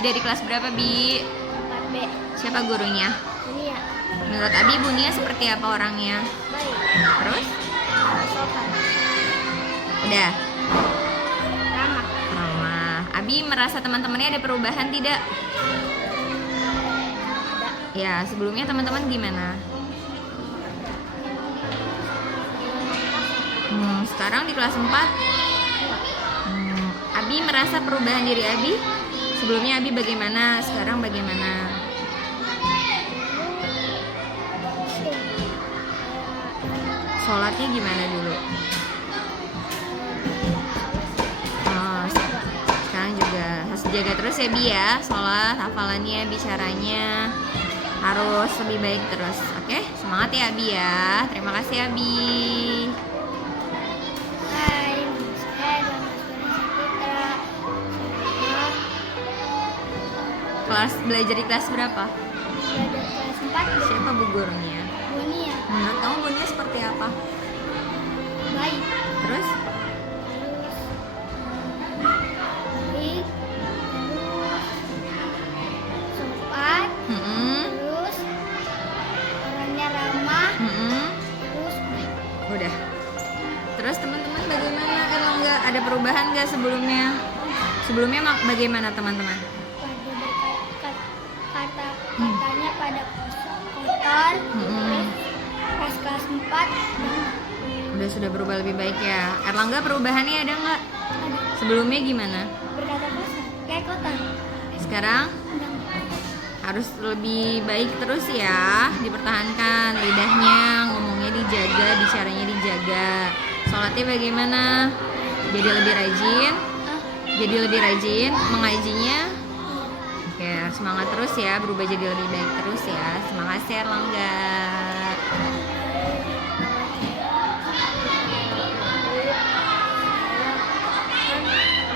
dari kelas berapa, Bi? 4B. Siapa gurunya? Ini ya, Menurut Abi, Bunia seperti apa orangnya? baik. Terus? Sopan. Udah. Ramah. Ramah. Abi merasa teman-temannya ada perubahan tidak? Ada. Ya, sebelumnya teman-teman gimana? Sekarang di kelas 4. Abi merasa perubahan diri Abi? Sebelumnya Abi bagaimana? Sekarang bagaimana? Sholatnya gimana dulu? Oh, sekarang juga harus jaga terus ya, Bi ya. Sholat, hafalannya, bicaranya harus lebih baik terus. Oke, semangat ya, Abi ya. Terima kasih, Abi. Hai, saya Dama Saputra. Saya Kelas belajar di kelas berapa? belajar kelas 4 Siapa bu gurunya? Bunia. Menurut kamu Bunia seperti apa? Baik. Terus? Terus baik. Terus sopan. Mm-mm. Terus orangnya ramah. Mm-mm. Terus Udah. Terus teman-teman bagaimana? Kalau nggak ada perubahan nggak sebelumnya? Sebelumnya bagaimana teman-teman? pada katanya pada kotor. Mm-mm. Terus pas kelas 4 Udah sudah berubah lebih baik ya. Erlangga perubahannya ada nggak? ada Sebelumnya gimana? berkata kasar kayak kotor. Sekarang Udah. harus lebih baik terus ya, dipertahankan lidahnya, ngomongnya dijaga, bicaranya dijaga. Sholatnya bagaimana? Jadi lebih rajin, Ah, jadi lebih rajin mengajinya. Oke, semangat terus ya, berubah jadi lebih baik terus ya. Semangat ya Erlangga.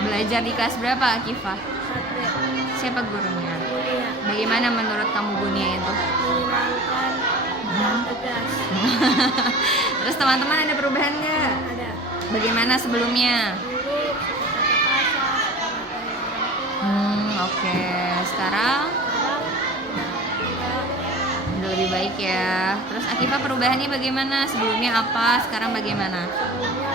Belajar di kelas berapa, Akifah? Siapa gurunya? Bunia Bagaimana menurut kamu Bunia itu? menyenangkan dan tegas. Terus teman-teman ada perubahan nggak? Ada Bagaimana sebelumnya? dulu kata kasar suka ngatain orang tua. Oke. Sekarang Sekarang udah lebih baik ya. Terus Akifah perubahannya bagaimana? Sebelumnya apa? Sekarang bagaimana? sebelumnya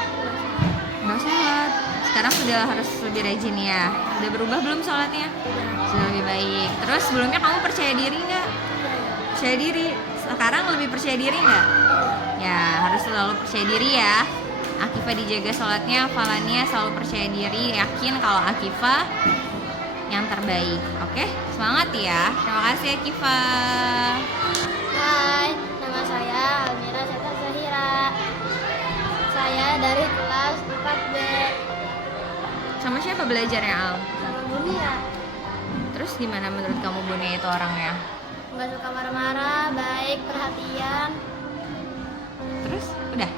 Nggak sholat. Sekarang sudah harus lebih rajin ya. Udah berubah belum sholatnya? Sudah lebih baik. Terus sebelumnya kamu percaya diri nggak? Percaya diri. Sekarang lebih percaya diri nggak? Ya, harus selalu percaya diri ya. Akifah dijaga sholatnya, hafalannya, selalu percaya diri, yakin kalau Akifah yang terbaik. Oke, semangat ya. Terima kasih Akifah. Hai, nama saya Almira Seta Zahira. Saya dari kelas 4B Sama siapa belajarnya Al? sama Bunia. Terus gimana menurut kamu Bunia itu orangnya? Nggak suka marah-marah, baik, perhatian. Terus udah.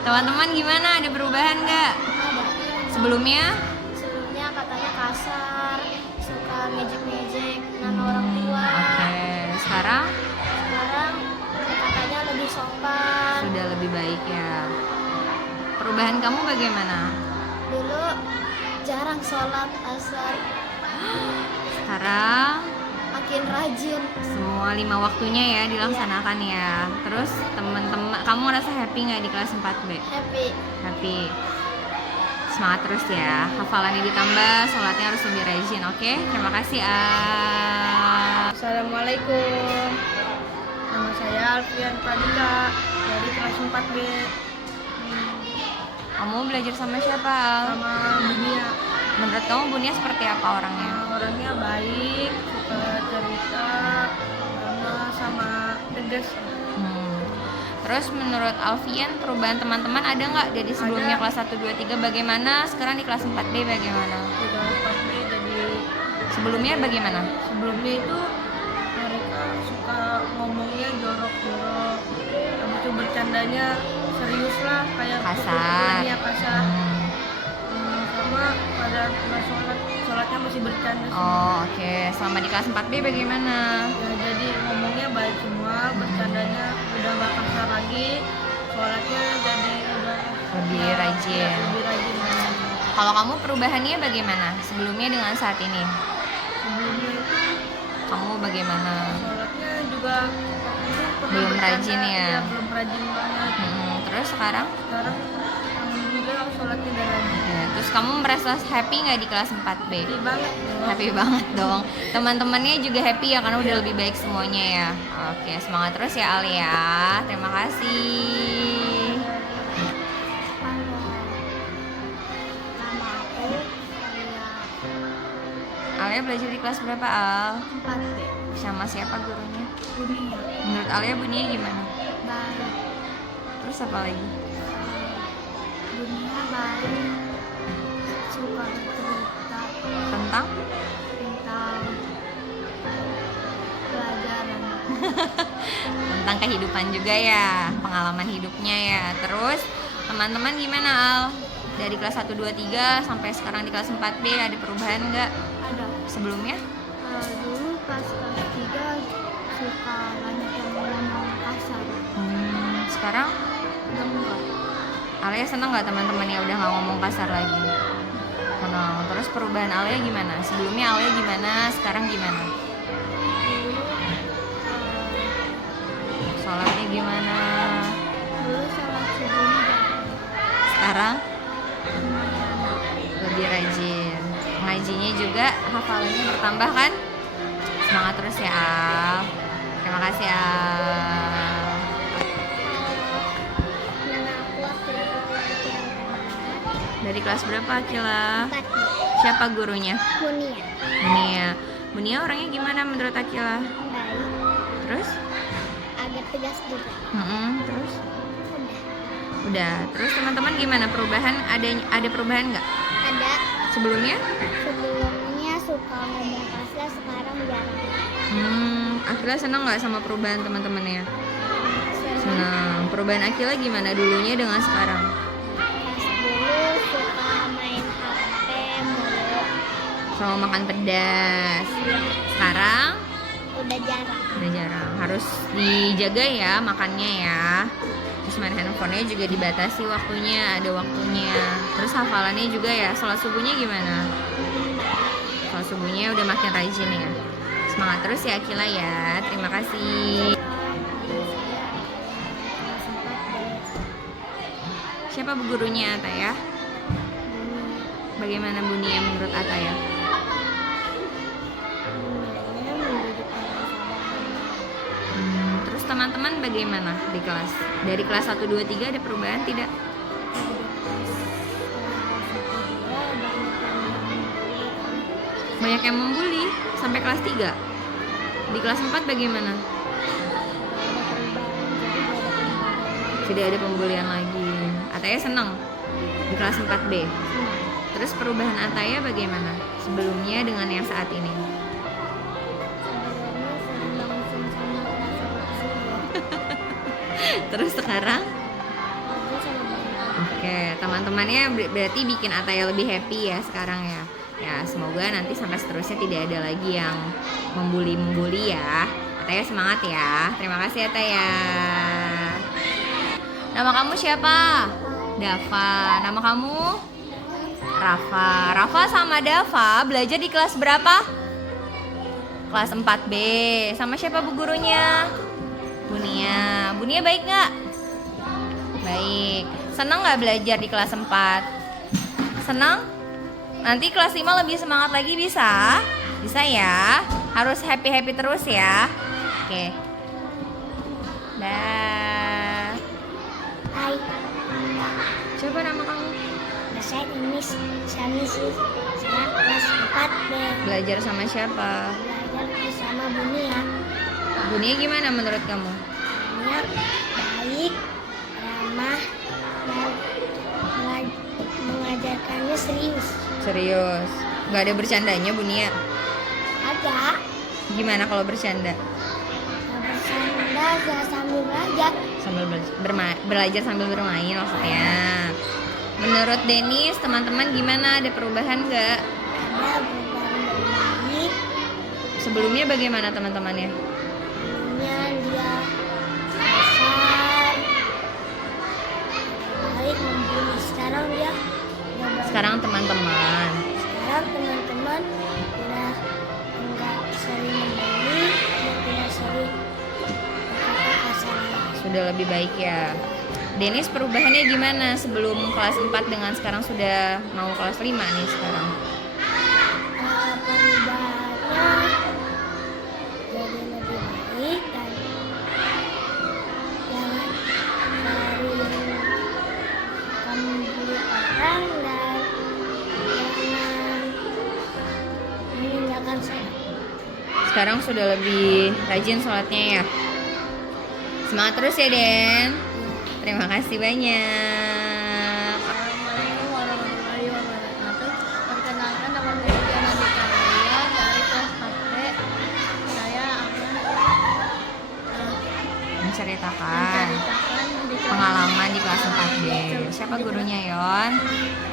Teman-teman gimana? Ada perubahan nggak? Ada. Sebelumnya? Sebelumnya katanya kasar, suka ngejek-ngejek nama orang tua. Oke, sekarang Sekarang katanya lebih sopan. sudah lebih baik ya. Perubahan kamu bagaimana? Dulu jarang sholat asar, Sekarang makin rajin. semua 5 waktunya ya dilaksanakan ya. Terus teman-teman, kamu ngerasa happy nggak di kelas 4B? Happy. Happy. Semangat terus ya. Hafalannya ditambah, sholatnya harus lebih rajin. Oke, terima kasih. Assalamualaikum. Nama saya Alfian Pradika dari kelas 4B Kamu belajar sama siapa? Al? sama Bunia. Menurut kamu Bunia seperti apa orangnya? Orangnya baik, suka cerita, sama tegas. Terus menurut Alfian perubahan teman-teman ada nggak dari sebelumnya Ada. kelas 1, 2, 3 bagaimana? Sekarang di kelas 4B bagaimana? Di kelas 4B jadi Sebelumnya bagaimana? sebelumnya itu mereka suka ngomongnya jorok-jorok, habis itu bercandanya serius lah kayak Kasar. pukulannya kasar. Sama pada nggak sholatnya masih bercanda semua. Oh oke. Selama di kelas 4B bagaimana? Ya, jadi ngomongnya baik semua, bercandanya udah nggak kasar lagi, sholatnya jadi udah Lebih ya, rajin. lebih rajin lagi. Kalau kamu perubahannya bagaimana sebelumnya dengan saat ini? Sebelumnya itu Kamu bagaimana? sholatnya juga waktu itu pernah Belum bercanda, rajin ya? iya, belum rajin banget. Terus sekarang? Sekarang alhamdulillah sholatnya udah rajin. Ya, terus kamu merasa happy nggak di kelas 4B? Happy banget dong. Happy banget dong. Teman-temannya juga happy ya karena udah lebih baik semuanya ya. Oke, semangat terus ya Ali ya. Terima kasih. Halo, nama aku Alia belajar di kelas berapa, Al? 4B. Sama siapa gurunya? Dunia Menurut Alia bunyinya gimana? baik. Terus apa lagi? Dunia baik. Suka bercerita Tentang? tentang pelajaran. Tentang kehidupan juga ya, pengalaman hidupnya ya. Terus teman-teman gimana, Al? Dari kelas 1, 2, 3 sampai sekarang di kelas 4B ada perubahan nggak Ada. sebelumnya? Dulu pas kelas 3 suka banyak yang ngomong kasar. Sekarang Udah enggak. Alia seneng nggak teman-temannya udah nggak ngomong kasar lagi? Seneng. Terus perubahan Alia gimana? Sebelumnya Alia gimana? Sekarang gimana? Dulu Sholatnya gimana? dulu salah subuhnya Sekarang lumayan. lebih rajin. Ngajinya juga hafalannya bertambah kan? Semangat terus ya Al. Terima kasih Al. Nama aku Akila. Dari kelas berapa Akila? 4B. Siapa gurunya? Munia. Bunia. Bunia orangnya gimana menurut Akila? Baik. Terus? Agak tegas juga. Terus? Udah. Udah. Terus teman-teman gimana perubahan? Ada perubahan nggak? Ada. Sebelumnya? Sebelumnya suka ngomong kasar, sekarang jarang. Akila senang nggak sama perubahan teman-temannya? Sering. Senang. Perubahan Akila gimana dulunya dengan sekarang? Pas dulu suka main HP mulu. Sama makan pedas. Sekarang Udah jarang. udah jarang. Harus dijaga ya makannya ya. Terus main handphonenya juga dibatasi waktunya, ada waktunya. Terus hafalannya juga ya. Sholat subuhnya gimana? Sholat subuhnya udah makin rajin ya. Semangat terus ya Akila ya. Terima kasih. Siapa bu gurunya Ata ya? Bagaimana Bunia menurut Ata ya? Terus teman-teman bagaimana di kelas? Dari kelas 1, 2, 3 ada perubahan tidak? Banyak yang membuli sampai kelas 3. Di kelas 4 bagaimana? Tidak ada pembulian lagi. Ataya senang di kelas 4B. Terus perubahan Ataya bagaimana? Sebelumnya dengan yang saat ini. Terus sekarang? Oke, teman-temannya berarti bikin Ataya lebih happy ya sekarang ya. Ya, semoga nanti sampai seterusnya tidak ada lagi yang membuli ya. Ataya semangat ya. Terima kasih Ataya. Nama kamu siapa? Dava. Nama kamu? Rafa. Rafa sama Dava belajar di kelas berapa? Kelas 4B. Sama siapa bu gurunya? Bunia. Bunia baik nggak? Baik. Senang nggak belajar di kelas 4? Senang? Nanti kelas 5 lebih semangat lagi bisa? Bisa ya? Harus happy-happy terus ya. Oke. Dah. Hai, Coba nama kamu. saya ini Sami sih. Saya kelas 4B. Belajar sama siapa? Belajar bersama Bunia. Bunia gimana menurut kamu? Bunia baik, ramah, dan mengajarkannya serius. Serius? Gak ada bercandanya Bunia? Ada. Gimana kalau bercanda? Bersanda ya sambil belajar. Sambil belajar sambil bermain maksudnya. Menurut Denis, teman-teman gimana? Ada perubahan nggak? Ada perubahan baik. Sebelumnya bagaimana teman-temannya? Sebelumnya dia besar, baik membuli. Sekarang dia udah Sekarang teman-teman sudah lebih baik ya. Denis, perubahannya gimana sebelum kelas 4 dengan sekarang sudah mau kelas 5 nih sekarang? Perubahannya jadi lebih baik dan jangan sering kamu bully orang dan jangan meninggalkan sholat. Sekarang sudah lebih rajin sholatnya ya. Semangat terus ya Den. Terima kasih banyak. Assalamualaikum warahmatullahi wabarakatuh. Perkenalkan nama saya Diana Dikalia dari kelas 4B. Saya akan Menceritakan menceritakan di kelas pengalaman di kelas 4B. Siapa gurunya Yon?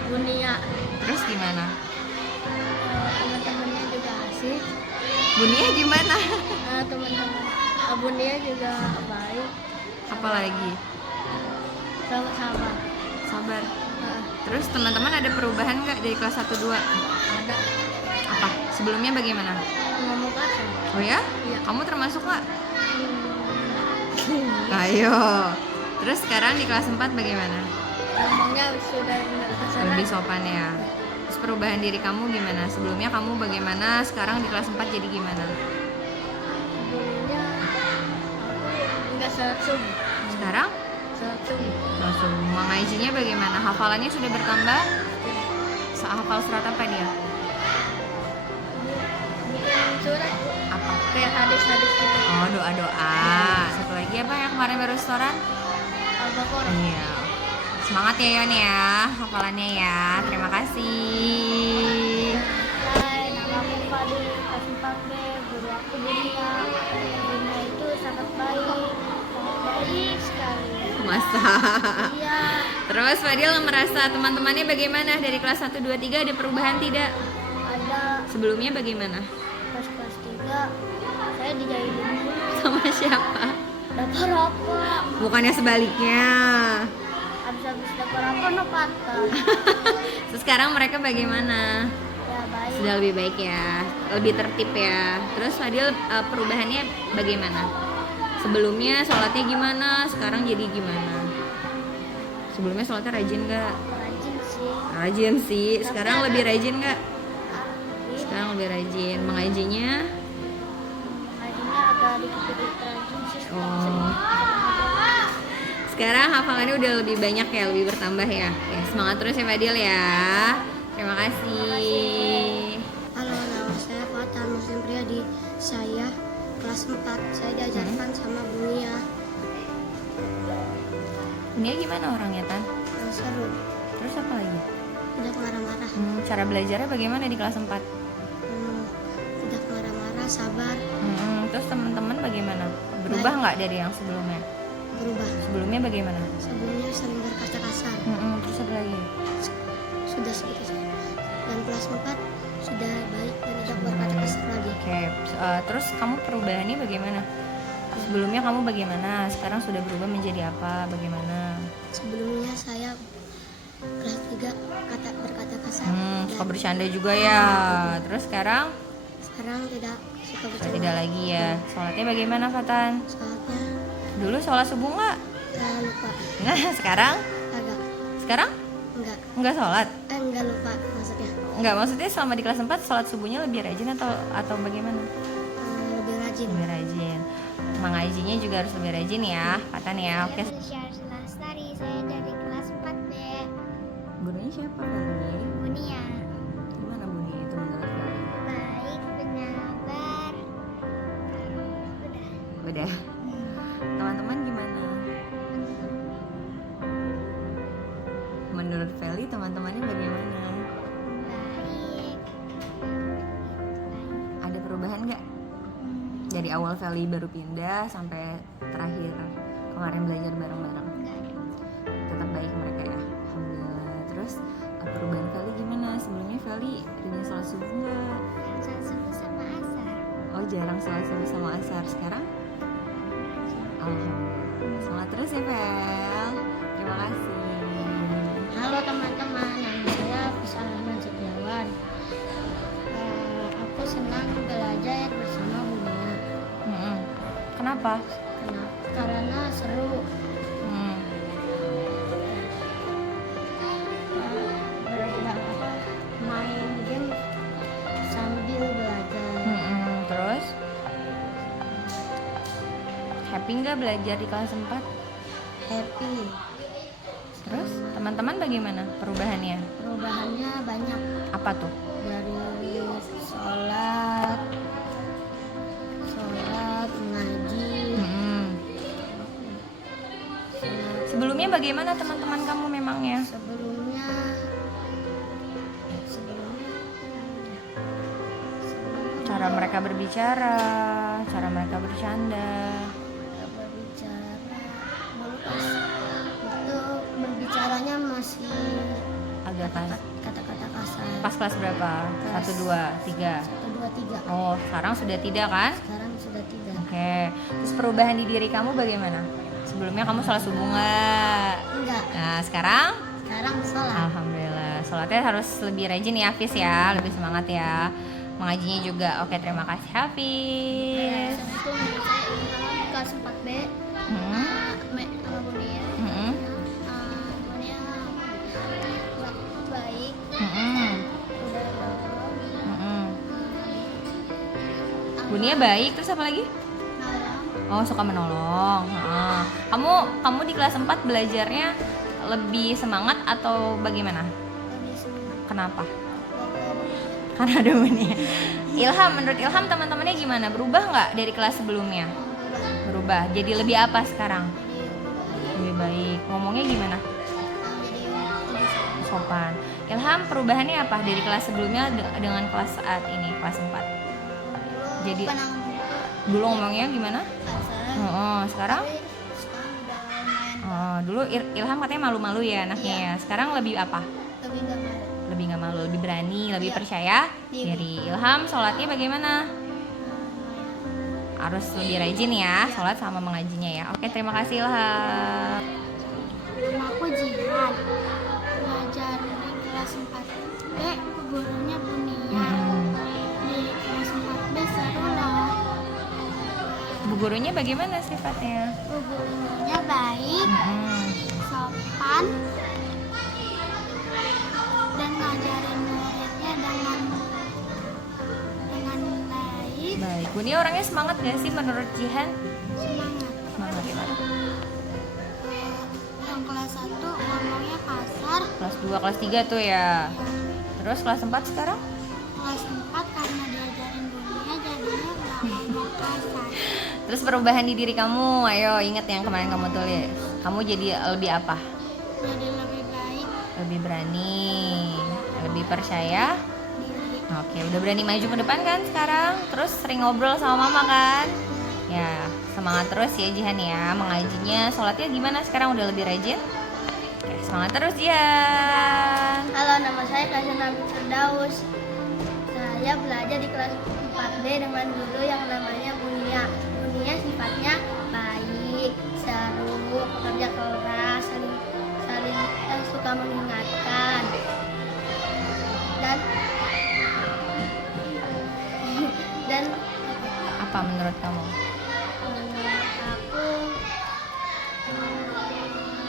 Bunia. Terus gimana? Teman-temannya juga asik. Bunia gimana? Teman-teman Bunia juga baik. Apalagi? Sama-sama. Sabar. Terus teman-teman ada perubahan nggak dari kelas 1-2? Ada Apa? Sebelumnya bagaimana? ngomong kasar. Oh ya? Iya. Kamu termasuk nggak? Ayo. Terus sekarang di kelas 4 bagaimana? Ngomongnya sudah nggak kasar. Lebih sopan ya. Terus perubahan diri kamu gimana? Sebelumnya kamu bagaimana? Sekarang di kelas 4 jadi gimana? Dulunya aku nggak sholat subuh. Sekarang? Sholat subuh. Langsung mengajinya bagaimana? Hafalannya sudah bertambah? Hafal surat apa dia? Bukan surat, Apa? kayak hadis-hadis gitu. Oh, doa-doa. Satu lagi apa yang kemarin baru setoran? Al-Baqarah. Iya. Semangat ya Yon ya, hafalannya ya. Terima kasih. Hai, namaku Fadil, kelas 4B, guru aku Bunia. Bunia itu sangat baik sekali. Masa. Iya, Terus Fadil merasa teman-temannya bagaimana dari kelas 1, 2, 3 ada perubahan tidak? ada Sebelumnya bagaimana? pas kelas 3, saya dijahilin dulu. Sama siapa? Dapat apa? Bukannya sebaliknya. Habis-habis dapat apa no patah. Terus sekarang mereka bagaimana? Ya baik. Sudah lebih baik ya, lebih tertib ya. Terus Fadil perubahannya bagaimana? Sebelumnya sholatnya gimana? Sekarang jadi gimana? Sebelumnya sholatnya rajin nggak? Rajin sih. Rajin sih. Sekarang lebih rajin nggak? Tapi Sekarang lebih rajin. Mengajinya? ngajinya agak dikit-dikit rajin sih. Oh. Sekarang hafalannya udah lebih banyak ya, lebih bertambah ya. Ya, semangat terus ya Fadil ya. Terima kasih. Halo, nama saya Fatan Muslim Priyadi. Saya kelas 4. Saya diajarkan sama Bunia. Ini gimana orangnya Tan? Yang seru. Terus apa lagi? Tidak marah-marah. Cara belajarnya bagaimana di kelas 4? Tidak marah-marah, sabar, Terus teman-teman bagaimana? Berubah nggak dari yang sebelumnya? berubah. Sebelumnya bagaimana? Sebelumnya sering berkata kasar. Terus apa lagi? Sudah segitu saja. Dan kelas 4 sudah baik dan tidak berkata kasar lagi. Oke, terus kamu perubahannya bagaimana? Sebelumnya kamu bagaimana? Sekarang sudah berubah menjadi apa? Bagaimana? Sebelumnya saya kelas 3 berkata kasar. Suka bercanda juga ya. Terus sekarang Sekarang tidak suka sudah bercanda. tidak lagi ya. Sholatnya bagaimana Fatan? Sholatnya Dulu sholat subuh nggak? saya lupa. Nah, sekarang? Agak Sekarang enggak. nggak sholat? Enggak lupa maksudnya. Nggak, maksudnya selama di kelas 4 sholat subuhnya lebih rajin atau bagaimana? Lebih rajin. Lebih rajin. Mengajinya juga harus lebih rajin ya, Fatan ya. Oke. Lestari, saya dari kelas 4B. Gurunya siapa kali? Bunia. Gimana Buni itu menurut kalian? Baik, penyabar. Udah. Teman-teman gimana? Menurut Feli teman-temannya bagaimana? Baik. Ada perubahan nggak? Dari awal Feli baru pindah sampai terakhir kemarin belajar bareng-bareng. Tetap baik mereka ya. Alhamdulillah. Terus perubahan Feli gimana? Sebelumnya Feli rajin sholat subuh nggak? Sholat subuh sama asar. Oh jarang sholat subuh sama asar. Sekarang? Alhamdulillah. Semangat terus ya Fel. Terima kasih. Halo teman-teman, nama saya Pusarana Setiawan. Aku senang belajar bersama Bunia Kenapa? Karena seru. Hmm. Main game sambil belajar. Terus happy nggak belajar di kelas 4? Happy. Terus teman-teman bagaimana perubahannya? Perubahannya banyak, Apa tuh? dari sholat, ngaji. Sebelumnya bagaimana teman-teman kamu memangnya? Sebelumnya Cara mereka berbicara, cara mereka bercanda. berbicara dulu pas itu berbicaranya masih Agak kan? kata-kata kasar. Pas kelas berapa? 1, 2, 3. 1, 2, 3. Oh, sekarang sudah tidak kan? Sekarang sudah tidak. Oke. Terus perubahan di diri kamu bagaimana? Sebelumnya kamu sholat subuh nggak? Enggak. Nah, sekarang? Sekarang sholat. Alhamdulillah. Sholatnya harus lebih rajin ya, Hafiz ya. Lebih semangat ya. Mengajinya juga. Oke, terima kasih Hafiz. Itu saya kelas 4B Hmm. sama Bunia. Hmm. Bunia baik, Hmm. udah Hmm. Bunia baik, terus apa lagi? nolong. Oh, suka menolong. Kamu di kelas 4 belajarnya lebih semangat atau bagaimana? Lebih semangat. Kenapa? Karena ada Bunia. Ilham, menurut Ilham teman-temannya gimana? Berubah nggak dari kelas sebelumnya? Berubah. Jadi lebih apa sekarang? Lebih baik. Ngomongnya gimana? Sopan. Ilham, perubahannya apa dari kelas sebelumnya dengan kelas saat ini, kelas 4? Jadi dulu ngomongnya gimana? Sekarang? Dulu Ilham katanya malu-malu ya anaknya ya. Sekarang lebih apa? Lebih nggak malu, lebih berani, lebih percaya diri. Ilham, sholatnya bagaimana? Harus lebih rajin ya, sholat sama mengajinya ya. Oke, terima kasih Ilham. Nama aku Jihan, belajar di kelas 4B, gurunya Bunia. Di kelas 4B seru loh. Bu gurunya bagaimana sifatnya? Bu gurunya baik, sopan, dan ngajarin muridnya dengan baik. Baik, Bunia orangnya semangat gak sih menurut Jihan? Semangat. Semangat gimana? Yang kelas 1 ngomongnya kasar. Kelas 2, kelas 3 tuh ya. Terus kelas 4 sekarang? Kelas 4 karena diajarin Bunia jadinya nggak ngomong kasar. Terus perubahan di diri kamu, ayo ingat yang kemarin kamu tulis. Kamu jadi lebih apa? Jadi lebih baik Lebih berani, lebih percaya. diri. Oke, udah berani maju ke depan kan sekarang? Terus sering ngobrol sama mama kan? Ya, semangat terus ya Jihan ya. Mengajinya, sholatnya gimana sekarang? Udah lebih rajin? Oke, semangat terus Jihan. Halo, nama saya Kaisar Nabi Firdaus. Saya belajar di kelas 4B dengan guru yang namanya Bunia. Bunia sifatnya baik, seru, kerja keras, saling suka mengingatkan. Dan Apa menurut kamu? aku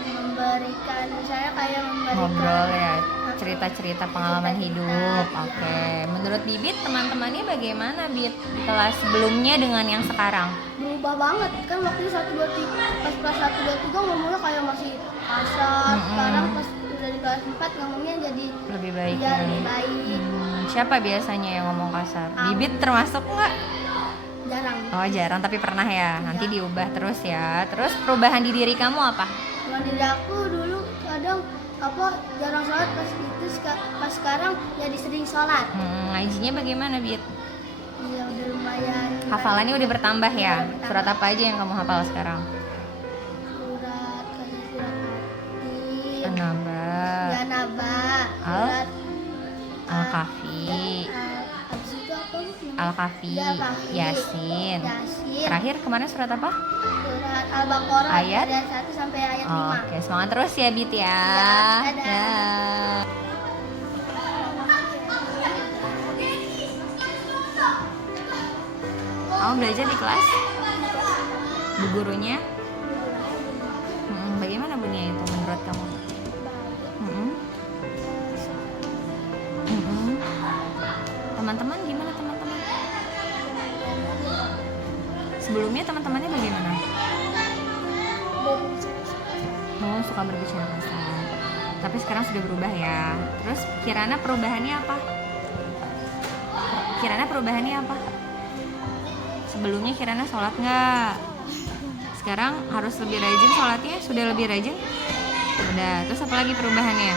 memberikan, saya kayak memberikan Ngobrol ya, cerita-cerita pengalaman hidup. Oke, menurut Bibit teman-temannya bagaimana Bit? Di kelas sebelumnya dengan yang sekarang? Berubah banget kan, waktu 1, 2, 3 pas kelas 1, 2, 3 ngomongnya kayak masih kasar. Sekarang pas udah di kelas 4 ngomongnya jadi Lebih baik ya ya? lebih baik. Siapa biasanya yang ngomong kasar? Bibit termasuk nggak? Jarang. Oh jarang, tapi pernah ya. Nanti diubah terus ya. Terus perubahan di diri kamu apa? Kalau diri aku dulu kadang jarang sholat, pas sekarang jadi sering sholat. Ngajinya bagaimana Bit? Iya udah lumayan. Hafalannya udah bertambah ya? Bertambah. Surat apa aja yang kamu hafal sekarang? Surat Hati, An-Naba, ya Naba, Al- surat Al-Kahfi, habis itu apa Bu? Al-Kahfi, Ya, Al-Kahfi, Yasin. Yasin, Terakhir kemarin surat apa? surat Al-Baqarah Ayat? ayat 1 sampai ayat 5. Oke, semangat terus ya Bit ya. Ya, dadah. Dah. Kamu belajar di kelas? Bu gurunya? Bagaimana Bunia itu menurut kamu? Mm-mm. Mm-mm. Teman-teman gimana teman-teman? Sebelumnya teman-temannya bagaimana? Oh, suka berbicara kasar. Tapi sekarang sudah berubah ya. Terus Kirana perubahannya apa? Kirana perubahannya apa? Sebelumnya Kirana sholat nggak? Sekarang harus lebih rajin sholatnya. Sudah lebih rajin? Udah. Terus apa lagi perubahannya?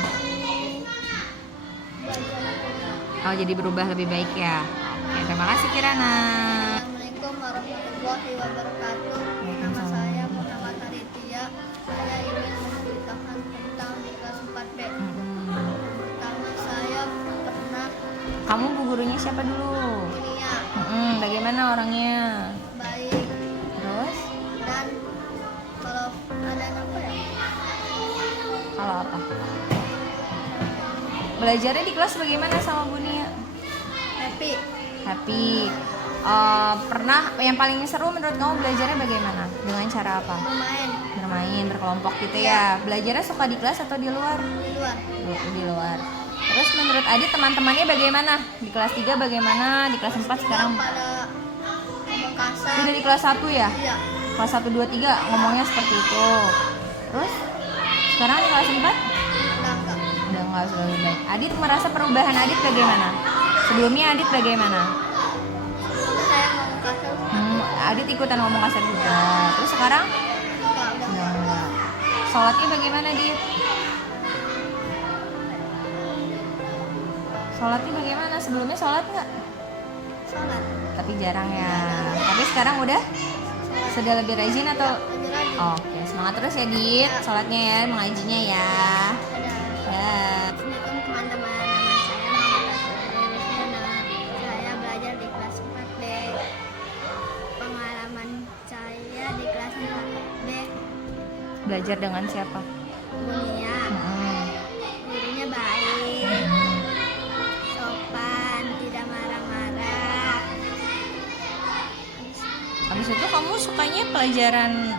Oh, jadi berubah lebih baik ya. Oke, terima kasih Kirana. Assalamualaikum warahmatullahi wabarakatuh. Nama saya Muhammad Aritia. Saya ingin menceritakan tentang di kelas 4B. Pertama saya pernah Kamu bu gurunya siapa dulu? dunia Bagaimana orangnya? baik Terus? dan kalau ada apa ya? Kalau apa? Belajarnya di kelas bagaimana sama Bunia? Happy. Happy. Pernah yang paling seru menurut kamu belajarnya bagaimana? Dengan cara apa? Bermain, berkelompok gitu ya. Belajarnya suka di kelas atau di luar? Di luar. Di luar. Terus menurut Adit teman-temannya bagaimana? Di kelas 3 bagaimana? Di kelas 4 sekarang? Pada ngomong kasar. Sudah di kelas 1 ya? Iya. Kelas 1, 2, 3 ngomongnya seperti itu. Terus sekarang di kelas 4? Udah enggak. Sudah lebih baik. Adit merasa perubahan Adit bagaimana? Sebelumnya Adit bagaimana? Dulu saya ngomong kasar. Adit ikutan ngomong kasar juga. Terus sekarang? Udah enggak. Sholatnya bagaimana Dit? Sholatnya bagaimana? Sebelumnya sholat nggak? Sholat. Tapi jarang ya. Tapi sekarang udah? Sudah lebih rajin atau? Lebih rajin. Oke, semangat terus ya Dit. Sholatnya ya, mengajinya ya. Dadah. Assalamualaikum teman-teman. Nama saya Muhammad Rizwana. Saya belajar di kelas 4B. Pengalaman saya di kelas 4B Belajar dengan siapa? dunia. Gurunya baik, sopan, tidak marah-marah. Habis itu kamu sukanya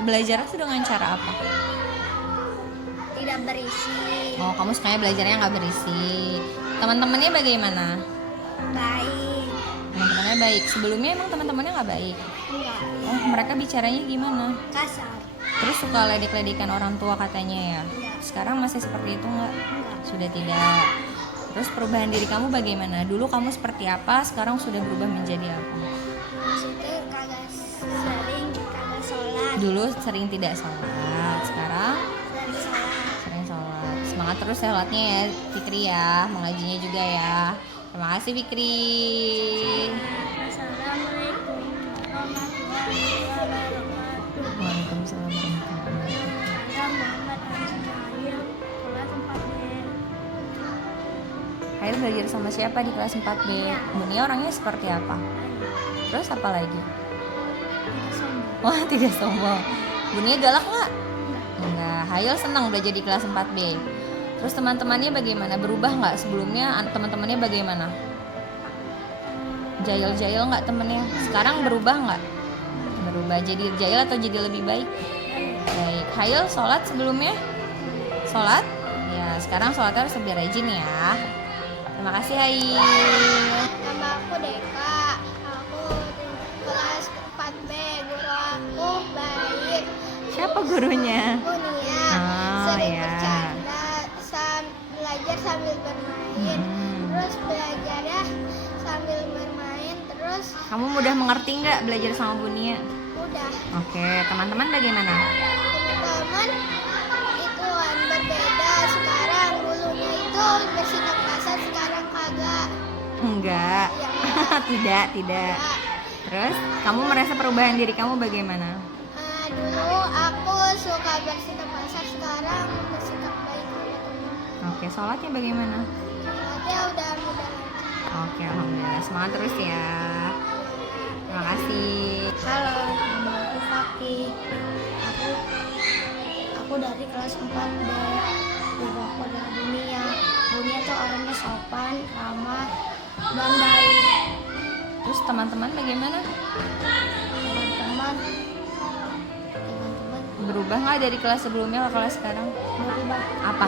belajar itu dengan cara apa? Tidak berisi. Oh, kamu sukanya belajarnya nggak berisi. Teman-temannya bagaimana? Baik. Teman-temannya baik. Sebelumnya emang teman-temannya nggak baik? Enggak. Oh, mereka bicaranya gimana? Kasar. Terus suka ledek-ledekan orang tua katanya ya? Sekarang masih seperti itu nggak? Sudah tidak. Terus perubahan diri kamu bagaimana? Dulu kamu seperti apa? Sekarang sudah berubah menjadi apa? Situ kagak sholat. Dulu sering tidak sholat. Sekarang Sering sholat. sering sholat. Semangat terus sholatnya ya Fikri ya. Mengajinya juga ya. Terima kasih Fikri. Assalamualaikum warahmatullahi wabarakatuh. Waalaikumsalam warahmatullahi wabarakatuh. Saya Muhammad Ismail, kelas 4B. Hail belajar sama siapa di kelas 4B? Bunia orangnya seperti apa? Terus apa lagi? Tidak sombong. Wah, tidak sombong. Bunia galak nggak? Enggak. Hail senang belajar di kelas 4B. Terus teman-temannya bagaimana? Berubah nggak? Sebelumnya teman-temannya bagaimana? Jahil-jahil nggak temennya? Sekarang berubah nggak? Berubah jadi jahil atau jadi lebih baik? Baik. Hail sholat sebelumnya? Sholat? Ya, sekarang sholatnya harus lebih rajin ya. Terima kasih Hail. Nama aku Deka. Aku di kelas 4B. Guru aku baik. Siapa gurunya? Bunia. Oh, Sering ya. bercanda, belajar sambil bermain. Terus belajarnya sambil bermain. Terus Kamu mudah mengerti nggak belajar sama Bunia? udah. Oke, teman-teman bagaimana? Teman-teman itu berbeda sekarang. Dulunya itu bersikap kasar, sekarang kagak. Enggak. Ya, Tidak. Terus, kamu merasa perubahan diri kamu bagaimana? dulu aku suka bersikap kasar, sekarang bersikap baik sama teman. Oke, sholatnya bagaimana? Sholatnya udah mudah. Oke, alhamdulillah. Semangat terus ya. Terima kasih. Halo, nama aku Faki. Aku dari kelas 4B. Guru aku adalah Bunia. Bunia tuh orangnya sopan, ramah, dan baik. Terus teman-teman bagaimana? Teman-teman Berubah nggak dari kelas sebelumnya ke kelas sekarang? berubah. Apa?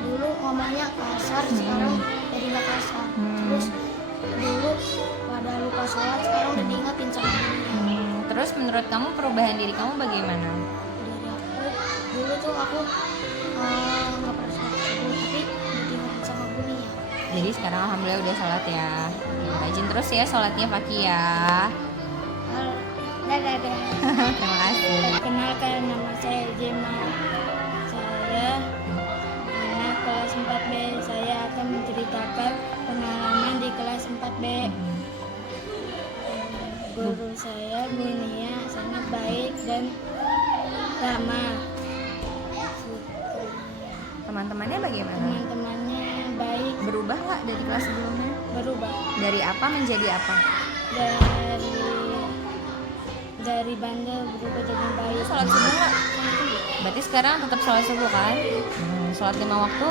Dulu ngomongnya kasar, sekarang jadi nggak kasar. Terus dulu pada lupa sholat, sekarang udah diingatin sama gurunya. Terus menurut kamu perubahan diri kamu bagaimana? Dari aku dulu tuh aku nggak pernah sholat subuh, tapi udah diingatin sama gurunya. Jadi sekarang alhamdulillah udah sholat ya. Rajin terus ya sholatnya Faki ya. Dadah. Terima kasih. Kenalkan, nama saya Jema. Saya anak kelas 4B. Saya akan menceritakan pengalaman di kelas 4B. Guru saya, Bu Nia, sangat baik dan ramah. Teman-temannya bagaimana? Teman-temannya baik, Berubah nggak dari kelas sebelumnya? berubah Dari apa menjadi apa? dari bandel berubah jadi baik. Sholat subuh nggak? Berarti sekarang tetap sholat subuh kan? Sholat 5 waktu?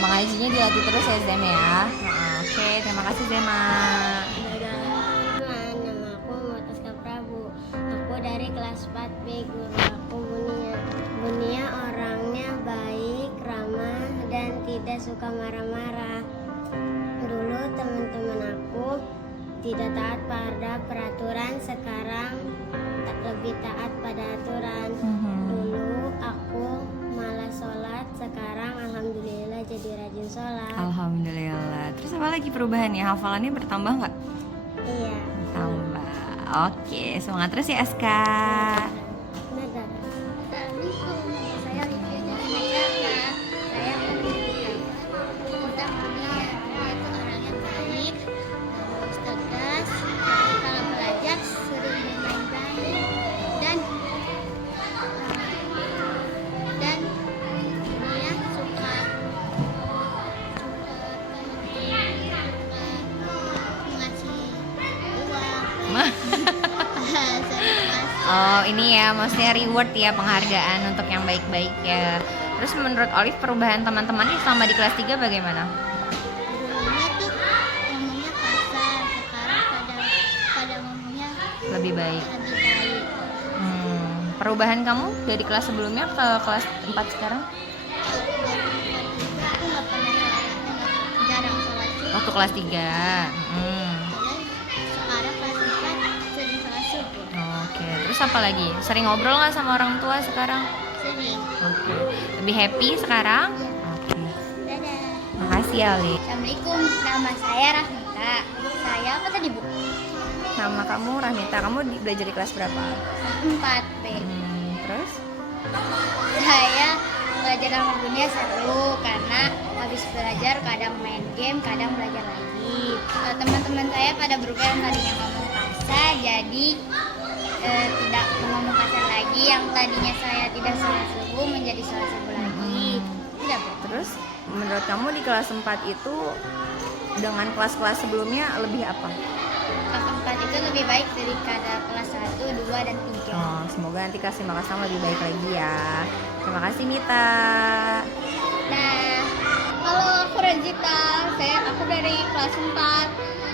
Mengajinya dilatih terus ya Zem ya. Oke, terima kasih Zema. Nama aku Mataska Prabu. Aku dari kelas 4B. Guru aku Bunia. Bunia orangnya baik, ramah, dan tidak suka marah-marah. Dulu teman-teman aku tidak taat pada peraturan, sekarang tak lebih taat pada aturan. Dulu aku malas sholat, sekarang alhamdulillah jadi rajin sholat. Alhamdulillah. Terus apa lagi perubahannya? Hafalannya bertambah nggak? Iya. Tambah. Oke, semangat terus ya Aska. Benar. Saya reviewnya karena saya pendidikan tentang dunia. Dia itu orangnya baik, terus tegas, kalau belajar sering bermain-main dan dia suka ngasih uang. Oh, ini ya maksudnya reward ya, penghargaan untuk yang baik-baik ya. Terus menurut Olive perubahan teman-temannya selama di kelas 3 bagaimana? Dulunya tuh ngomongnya kasar, sekarang pada ngomongnya Lebih baik. lebih baik. Perubahan kamu dari kelas sebelumnya ke kelas 4 sekarang? Aku nggak pernah jarang sholat subuh. Waktu kelas 3. Sekarang kelas 4 sering sholat subuh. Oke, terus apa lagi? Sering ngobrol nggak sama orang tua sekarang? Sering. Oke. Lebih happy sekarang? Oke. Dadah. Makasih ya, Li. Assalamualaikum, nama saya Rahmita. Saya apa tadi, Bu? Nama kamu Rahmita. Kamu belajar di kelas berapa? 4B. Terus? Saya belajar sama Bunia seru karena habis belajar kadang main game, kadang belajar lagi. Teman-teman saya pada berubah, yang tadinya ngomong kasar jadi tidak ngomong kasar lagi. Yang tadinya saya tidak sholat subuh menjadi sholat subuh lagi. Tidak, Bu. Terus menurut kamu di kelas 4 itu dengan kelas-kelas sebelumnya lebih apa? Kelas 4 itu lebih baik daripada kelas 1, 2, dan 3. Oh, semoga nanti kelas 5 kelas 6 lebih baik lagi ya. Terima kasih Mita. Nah, halo, aku Rajita. Aku dari kelas 4.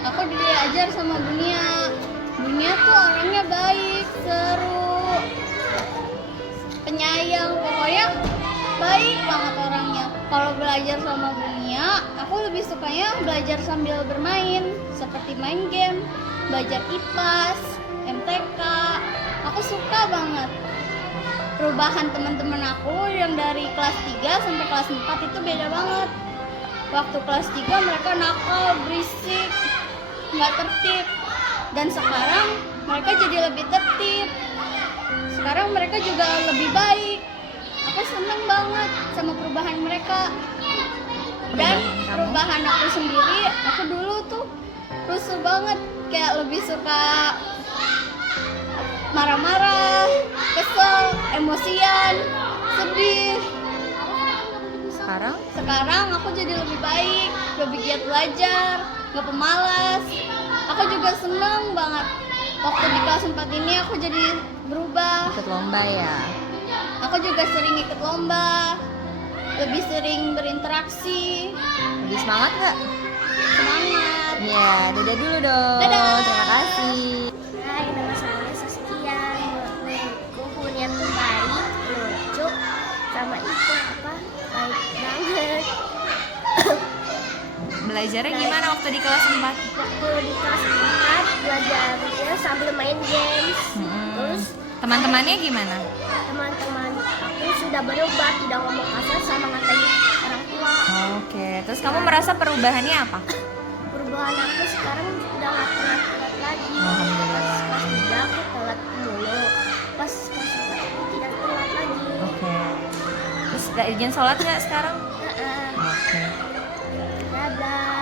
Aku diajar sama Bunia. Bunia tuh orangnya baik, seru, penyayang, pokoknya baik banget orangnya. Kalau belajar sama Bunia, aku lebih sukanya belajar sambil bermain, seperti main game, belajar IPAS, MTK. Aku suka banget. Perubahan teman-teman aku yang dari kelas 3 sampai kelas 4 itu beda banget. Waktu kelas 3 mereka nakal, berisik, nggak tertib. Dan sekarang mereka jadi lebih tertib. Sekarang mereka juga lebih baik. Aku seneng banget sama perubahan mereka. Dan perubahan aku sendiri, aku dulu tuh rusuh banget, kayak lebih suka marah-marah, kesel, emosian, sedih. Sekarang aku jadi lebih baik, lebih giat belajar, gak pemalas. Aku juga seneng banget. Waktu di kelas 4 ini aku jadi berubah. Ikut lomba ya. Aku juga sering ikut lomba, lebih sering berinteraksi. Lebih semangat nggak? Semangat. Iya, dadah dulu dong. Dadah. Terima kasih. Hai, nama saya Saskia. Menurutku Bunia tuh baik, belajarnya gimana waktu di kelas 4? Waktu di kelas 4 belajarnya sambil main games. Terus Teman-temannya gimana? teman-teman aku sudah berubah, tidak ngomong kasar sama ngatain orang tua. Oke, terus kamu merasa perubahannya apa? Perubahan aku sekarang udah nggak telat lagi. Alhamdulillah. Pas 3 aku telat mulu. Pas kelas 4 aku tidak telat lagi. Oke. Terus rajin sholat nggak sekarang? Heeh. Oke. Dadah.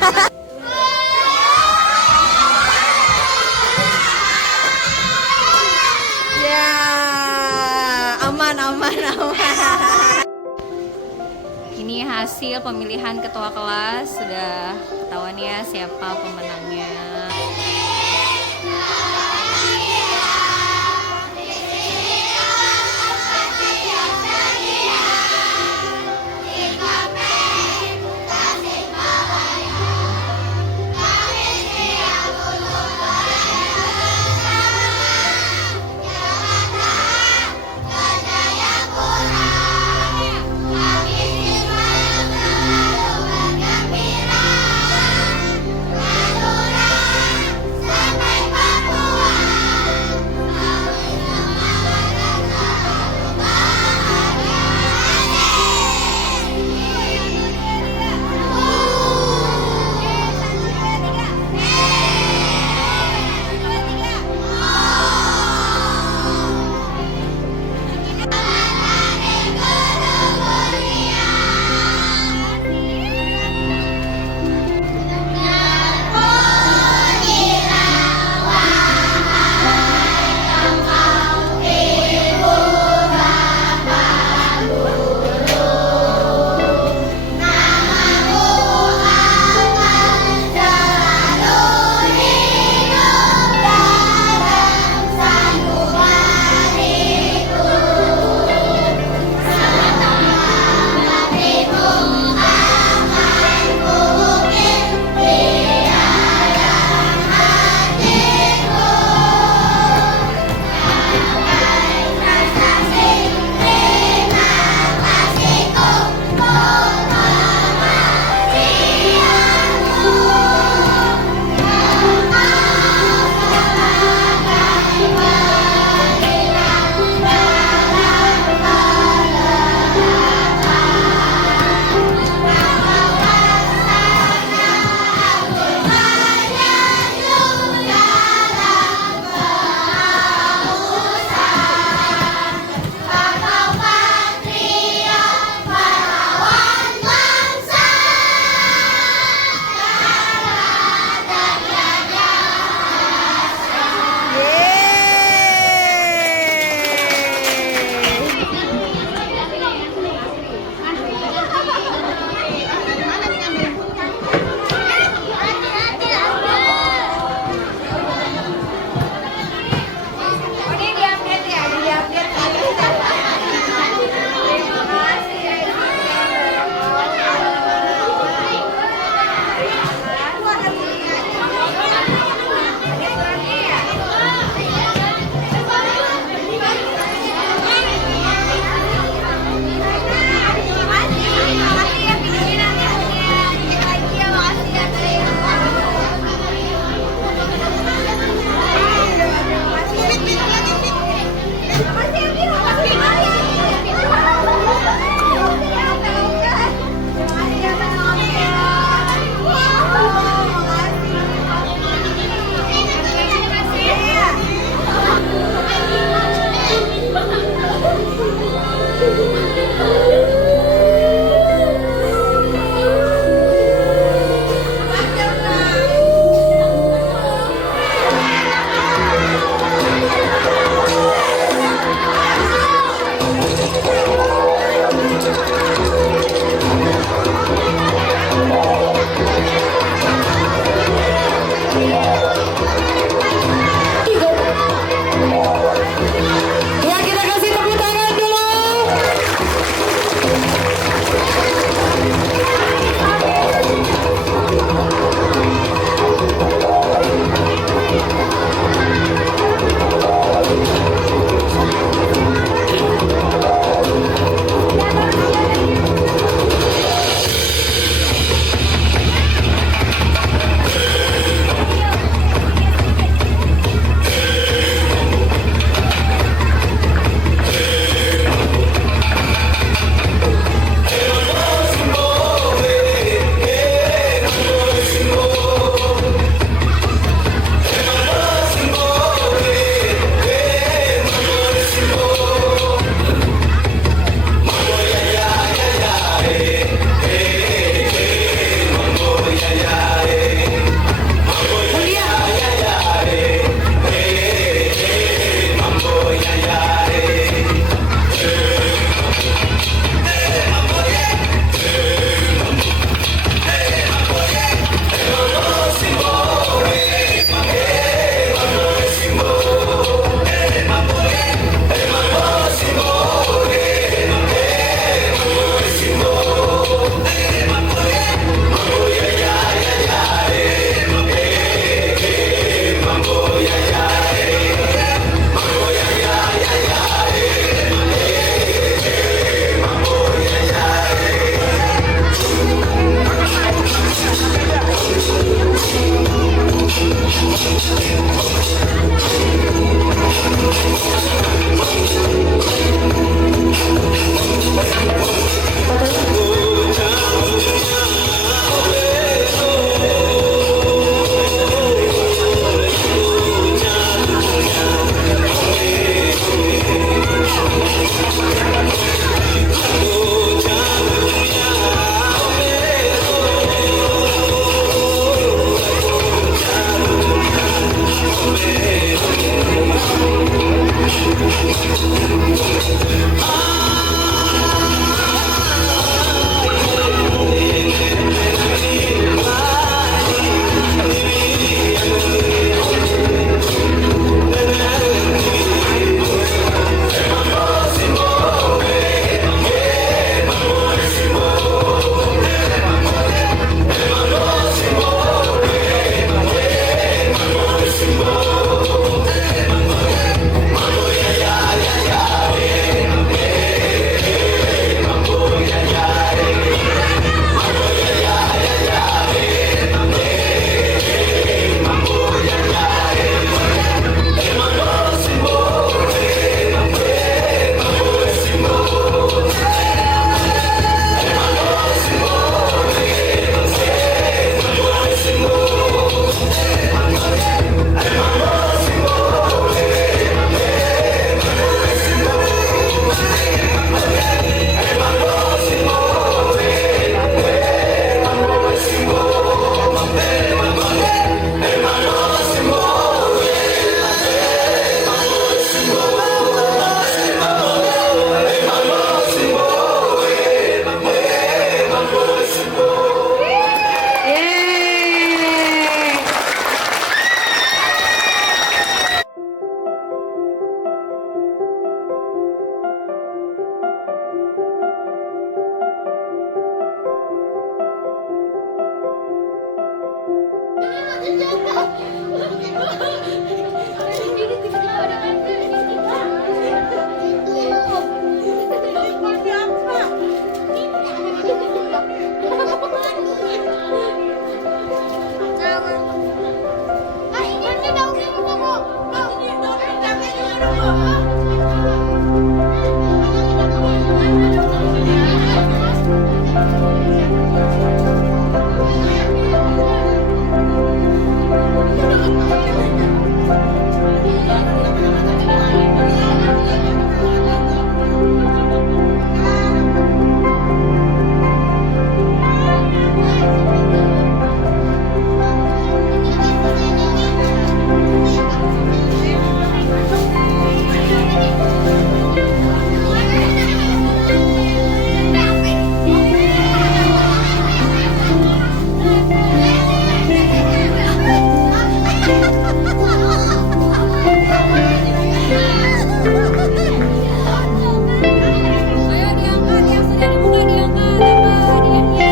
Ya, aman, aman, aman. Ini hasil pemilihan ketua kelas, sudah ketahuan ya siapa pemenangnya. Ayo diangkat, yang sudah dibuka diangkat. Apa hadiahnya?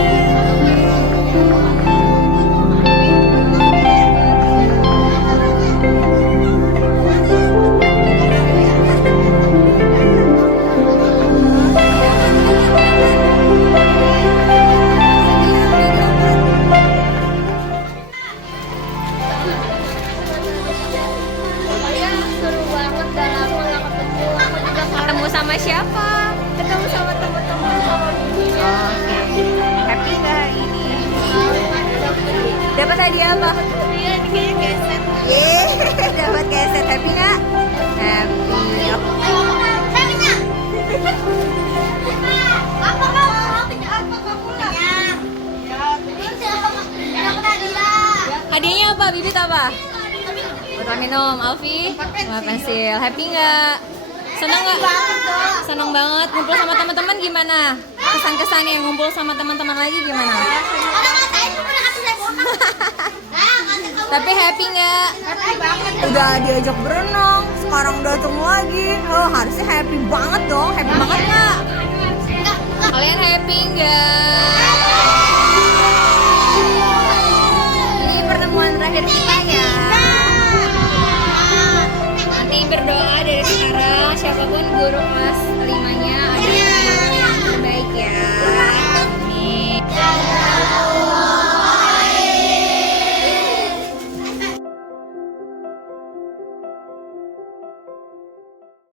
Pokoknya seru banget, udah lama nggak ketemu. Aku juga Ketemu sama siapa? ketemu sama teman-teman sama Budinya. Oke. Happy nggak hari ini? Dapat hadiah apa? Iya, ini kayak geset. Yeay, dapat keset. Happy nggak? Happy. Apa kamu mau punya apa kamu lah? Hadiahnya apa? Bibit apa? Botol minum. Alfi? Wah, pensil. Happy nggak? Seneng nggak? Seneng banget. Ngumpul sama teman-teman gimana? Kesan-kesannya ngumpul sama teman-teman lagi gimana? Tapi happy nggak? Happy banget. Udah diajak berenang, sekarang datang lagi. Oh, harusnya happy banget dong. Happy banget nggak? Kalian happy nggak? Ini pertemuan terakhir kita